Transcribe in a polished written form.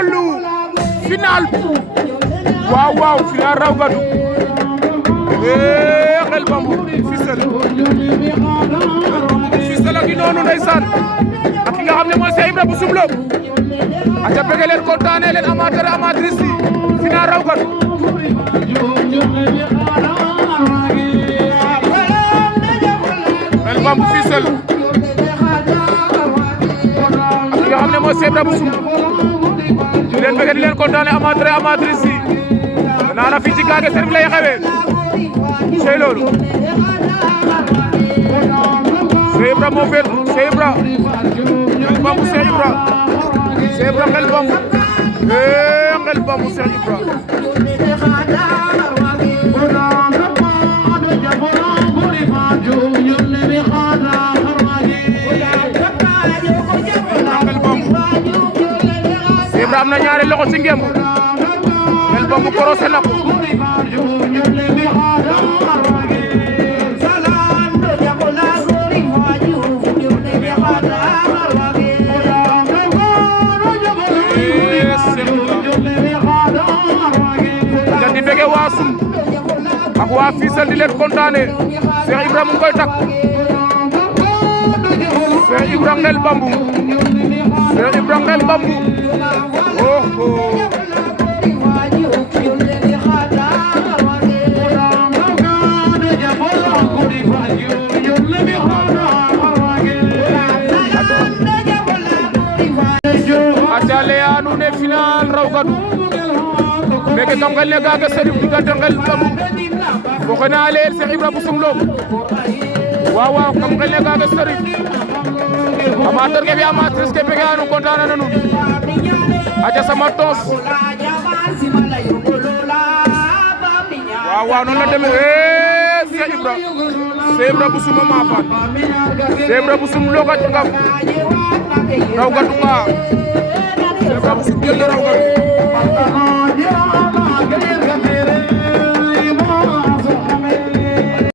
tollu final waaw waaw final raw gadu xel bambu Fissel Fissel ak noonu ndeysaan ak ki nga xam ne mooy Cheikh Ibra bu Soumlo aca bëgg leen kontaane leen amateur amatrice yi final raw gadu xel bambu Fissel ak ki nga xam ne mooy Cheikh Ibra bu Soumlo di leen bëgg di leen kontaane amateur amatrice yi nana fii ci Gaage Serif lay xewee sey loolu Cheikh Ibra moo feet Cheikh Ibra xel bambu Cheikh Ibra xel bambu xel bambu Cheikh Ibra Cheikh Ibra am na ñaari loxo ci ngemb xel bambu korose na ko di bëgg waa Soum ak waa Fissel di leen kontaane Cheikh Ibra mu ngi koy takk Cheikh Ibra ngel bambu Cheikh Ibra ngel bambu oh oh acale anu ne final raw gadu meke kam ngel ne Gaage Serif diggante ngel bambu foxe na leel Cheikh Ibra bu Soumlo waaw waaw kam ngel ne Gaage Serif amateur ke bi amatrice ke bege anu kontaan nanu aca sama toos waaw waaw noonu la demee Cheikh Ibra bu Soumlo ma faat Cheikh Ibra bu Soumlo ga ngam raw gadu ka Cheikh Ibra bu Soumlo raw gadu